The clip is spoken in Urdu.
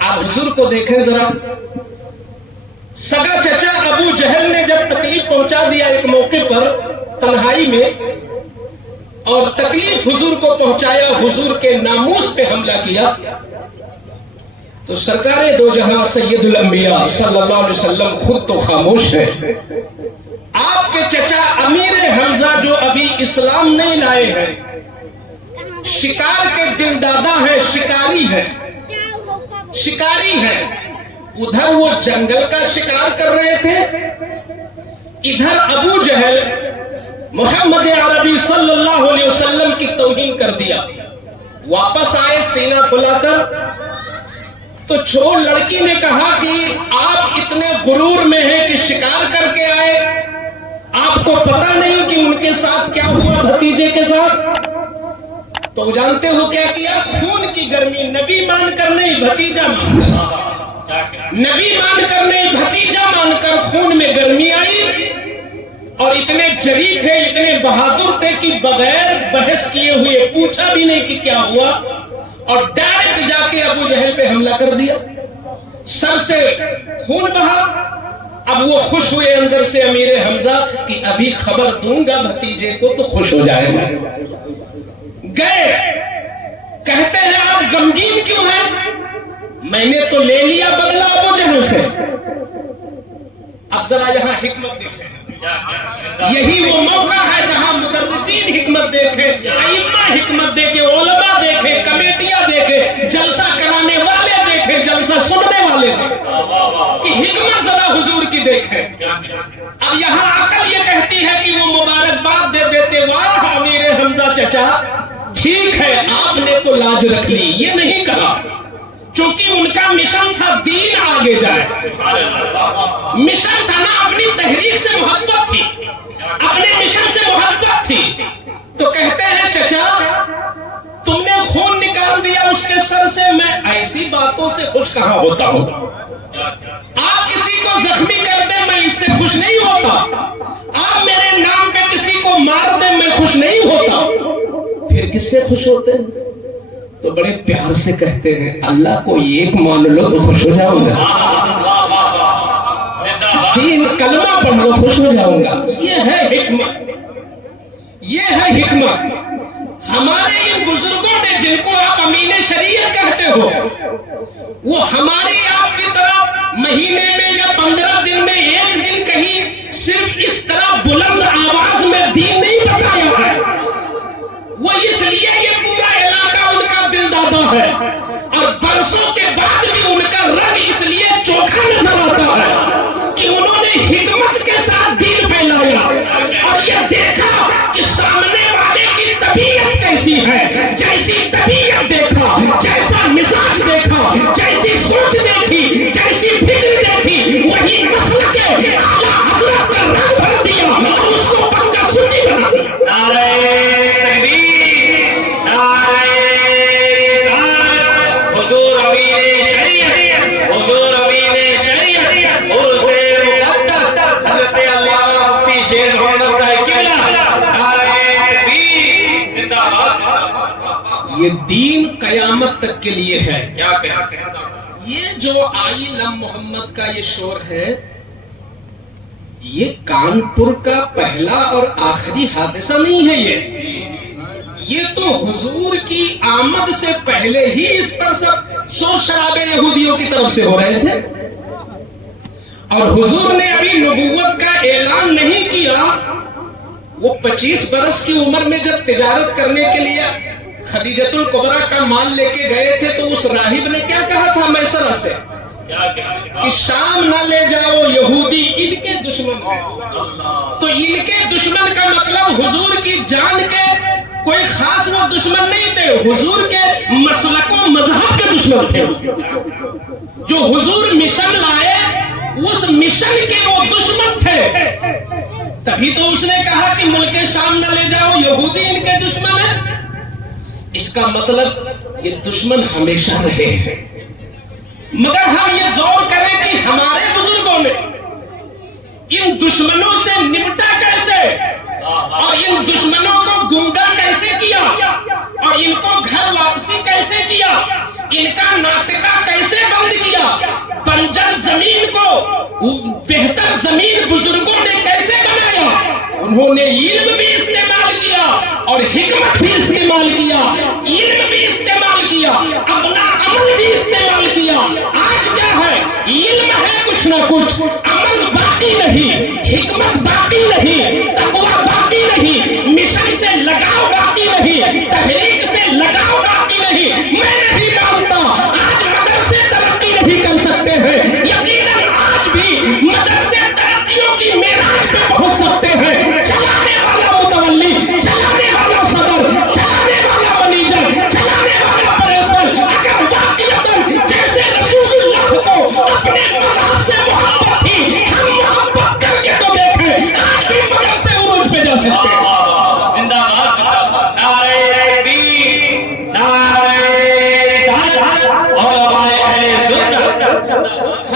آپ حضور کو دیکھیں ذرا، سگا چچا ابو جہل نے جب تکلیف پہنچا دیا ایک موقع پر تنہائی میں، اور تکلیف حضور کو پہنچایا، حضور کے ناموس پہ حملہ کیا، تو سرکار دو جہاں سید الانبیاء صلی اللہ علیہ وسلم خود تو خاموش ہے، آپ کے چچا امیر حمزہ جو ابھی اسلام نہیں لائے ہیں، شکار کے دل دادا ہیں، شکاری ہیں، ادھر وہ جنگل کا شکار کر رہے تھے، ادھر ابو جہل محمد عربی صلی اللہ علیہ وسلم کی توہین کر دیا۔ واپس آئے سینہ کھلا کر، تو چھوڑ لڑکی نے کہا کہ آپ اتنے غرور میں ہیں کہ شکار کر کے آئے، آپ کو پتہ نہیں کہ ان کے ساتھ کیا ہوا بھتیجے کے ساتھ؟ تو جانتے ہو کیا کیا؟ خون کی گرمی، نبی مان کر نہیں بھتیجا مان کر، نبی مان کر نہیں بھتیجا مان کر خون میں گرمی آئی، اور اتنے جری تھے، اتنے بہادر تھے کہ بغیر بحث کیے ہوئے، پوچھا بھی نہیں کہ کیا ہوا، اور ڈائریکٹ جا کے ابو جہل پہ حملہ کر دیا، سر سے خون بہا۔ اب وہ خوش ہوئے اندر سے امیر حمزہ کہ ابھی خبر دوں گا بھتیجے کو تو خوش ہو جائے گا۔ گئے، کہتے ہیں آپ غمگین کیوں ہیں؟ میں نے تو لے لیا بدلہ ابو جہل سے۔ اب ذرا یہاں حکمت دیکھیں، یہی وہ موقع ہے جہاں مدرسین حکمت دیکھیں، ائمہ حکمت دیکھیں، علماء دیکھیں، کمیٹیاں دیکھیں، جلسہ کرانے والے دیکھیں، جلسہ سننے والے دیکھیں، کہ حکمت ذرا حضور کی دیکھیں۔ اب یہاں عقل یہ کہتی ہے کہ وہ مبارکباد دے دیتے، واہ امیر حمزہ چچا، ٹھیک ہے آپ نے تو لاج رکھ لی، یہ نہیں کہا، چونکہ ان کا مشن تھا دین آگے جائے، مشن تھا نا، اپنی تحریک سے محبت تھی، اپنے مشن سے محبت تھی، تو کہتے ہیں چچا تم نے خون نکال دیا اس کے سر سے، میں ایسی باتوں سے خوش کہاں ہوتا ہوں؟ آپ کسی کو زخمی کر دیں میں اس سے خوش نہیں ہوتا، آپ میرے نام پہ کسی کو مار دیں میں خوش نہیں ہوتا، پھر کس سے خوش ہوتے ہیں؟ تو بڑے پیار سے کہتے ہیں اللہ کو ایک مان لو تو خوش ہو جاؤں گا، تین کلمہ پڑھ لو خوش ہو جاؤں گا۔ یہ ہے حکمت، یہ ہے حکمت۔ ہمارے ان بزرگوں نے جن کو آپ امین شریعت کہتے ہو، وہ ہماری آپ کی طرح مہینے میں یا 15 دن میں ایک دن کہیں صرف اس طرح بلند آواز میں دین نہیں بتایا ہے، وہ اس لیے یہ پورا علاقہ ان کا دل دادا ہے، اور برسوں کے بعد بھی ان کا رنگ اس لیے چوکھا نظر آتا ہے کہ انہوں نے حکمت کے ساتھ دین پھیلایا، اور یہ دیکھا کہ سامنے والے کی طبیعت کیسی ہے، جیسی طبیعت دیکھا، جیسا مزاج دیکھا، جیسی سوچ دیکھی، جیسی فکر دیکھی، وہی مسلک اعلیٰ حضرت کا رنگ بھر دیا اور اس کو پکا سنی بنا دیا۔ یہ دین قیامت تک کے لیے ہے۔ یہ جو آئی لم محمد کا یہ شور ہے، یہ کانپور کا پہلا اور آخری حادثہ نہیں ہے، یہ تو حضور کی آمد سے پہلے ہی اس پر سب شور شرابے یہودیوں کی طرف سے ہو رہے تھے، اور حضور نے ابھی نبوت کا اعلان نہیں کیا۔ وہ 25 برس کی عمر میں جب تجارت کرنے کے لیے خدیجۃ الکبریٰ کا مال لے کے گئے تھے، تو اس راہب نے کیا کہا تھا میسرہ سے کہ شام نہ لے جاؤ، یہودی ان کے دشمن ہیں۔ تو ان کے دشمن کا مطلب حضور کی جان کے کوئی خاص وہ دشمن نہیں تھے، حضور کے مسلک و مذہب کے دشمن تھے۔ جو حضور مشن لائے اس مشن کے وہ دشمن تھے، تبھی تو اس نے کہا کہ ملک شام نہ لے جاؤ، یہودی ان کے دشمن ہیں۔ اس کا مطلب یہ دشمن ہمیشہ رہے ہیں، مگر ہم یہ غور کریں کہ ہمارے بزرگوں نے ان دشمنوں سے نمٹا کیسے، اور ان دشمنوں کو گمگا کیسے کیا، اور ان کو گھر واپسی کیسے کیا، ان کا ناطقہ کیسے حکمت بھی استعمال کیا، علم بھی استعمال کیا، اپنا عمل بھی استعمال کیا۔ آج کیا ہے؟ علم ہے کچھ نہ کچھ، عمل باقی نہیں، حکمت باقی نہیں، تقوی باقی نہیں، مشن سے لگاؤ باقی نہیں، تحریک سے لگاؤ باقی نہیں۔ میں نہیں مانتا آج مدرسے ترقی نہیں کر سکتے ہیں، یقیناً آج بھی مدرسے ترقیوں کی معراج پہ پہنچ سکتے ہیں۔ چلانے والا متولی، چلانے والا صدر، چلانے والا منیجر، چلانے والا پرنسپل اگر واقعتاً جیسے رسول اللہ کو اپنے مذہب سے محبت تھی، ہم محبت کر کے تو دیکھیں، آج بھی مدرسے عروج پہ جا سکتے ہیں۔ زندہ باد، نعرہ تکبیر، نعرہ رسالت، علماء اہل سنت۔